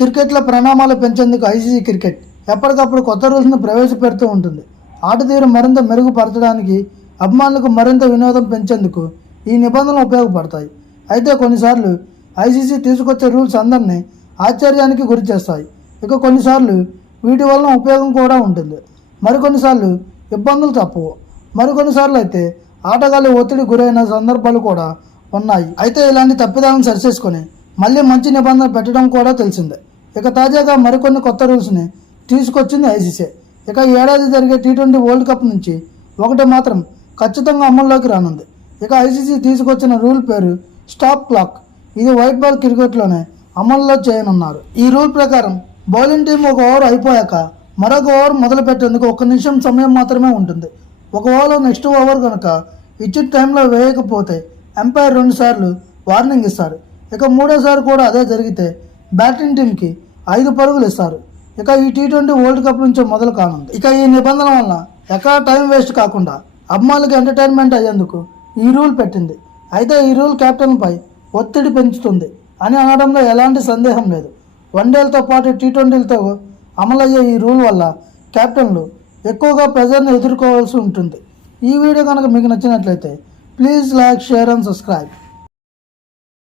క్రికెట్లో ప్రణామాలు పెంచేందుకు ఐసీసీ క్రికెట్ ఎప్పటికప్పుడు కొత్త రూల్స్ను ప్రవేశపెడుతూ ఉంటుంది. ఆట తీరు మరింత మెరుగుపరచడానికి అభిమానులకు మరింత వినోదం పెంచేందుకు ఈ నిబంధనలు ఉపయోగపడతాయి. అయితే కొన్నిసార్లు ఐసీసీ తీసుకొచ్చే రూల్స్ అందరినీ ఆశ్చర్యానికి గురి చేస్తాయి. ఇక కొన్నిసార్లు వీటి వలన ఉపయోగం కూడా ఉంటుంది. మరికొన్నిసార్లు ఇబ్బందులు తప్పవు. మరికొన్నిసార్లు అయితే ఆటగాళ్ళు ఒత్తిడి గురైన సందర్భాలు కూడా ఉన్నాయి. అయితే ఇలాంటి తప్పిదాలను సరిచేసుకొని మళ్ళీ మంచి నిబంధన పెట్టడం కూడా తెలిసిందే. ఇక తాజాగా మరికొన్ని కొత్త రూల్స్ని తీసుకొచ్చింది ఐసీసీ. ఇక ఏడాది జరిగే టీ ట్వంటీ వరల్డ్ కప్ నుంచి ఒకటి మాత్రం ఖచ్చితంగా అమల్లోకి రానుంది. ఇక ఐసీసీ తీసుకొచ్చిన రూల్ పేరు స్టాప్ క్లాక్. ఇది వైట్ బాల్ క్రికెట్లోనే అమల్లో చేయనున్నారు. ఈ రూల్ ప్రకారం బౌలింగ్ టీం ఒక ఓవర్ అయిపోయాక మరొక ఓవర్ మొదలు పెట్టేందుకు ఒక నిమిషం సమయం మాత్రమే ఉంటుంది. ఒక ఓవర్లో నెక్స్ట్ ఓవర్ కనుక ఇచ్చిన టైంలో వేయకపోతే ఎంపైర్ రెండుసార్లు వార్నింగ్ ఇస్తారు. ఇక మూడోసారి కూడా అదే జరిగితే బ్యాటింగ్ టీంకి ఐదు పరుగులు ఇస్తారు. ఇక ఈ టీ ట్వంటీ వరల్డ్ కప్ నుంచి మొదలు కానుంది. ఇక ఈ నిబంధన వలన ఎక్కడ టైం వేస్ట్ కాకుండా అమ్మాయిలకు ఎంటర్టైన్మెంట్ అయ్యేందుకు ఈ రూల్ పెట్టింది. అయితే ఈ రూల్ కెప్టెన్పై ఒత్తిడి పెంచుతుంది అని అనడంలో ఎలాంటి సందేహం లేదు. వన్డేలతో పాటు టీ ట్వంటీలతో అమలయ్యే ఈ రూల్ వల్ల కెప్టెన్లు ఎక్కువగా ప్రెజర్ని ఎదుర్కోవాల్సి ఉంటుంది. ఈ వీడియో కనుక మీకు నచ్చినట్లయితే please like share and subscribe.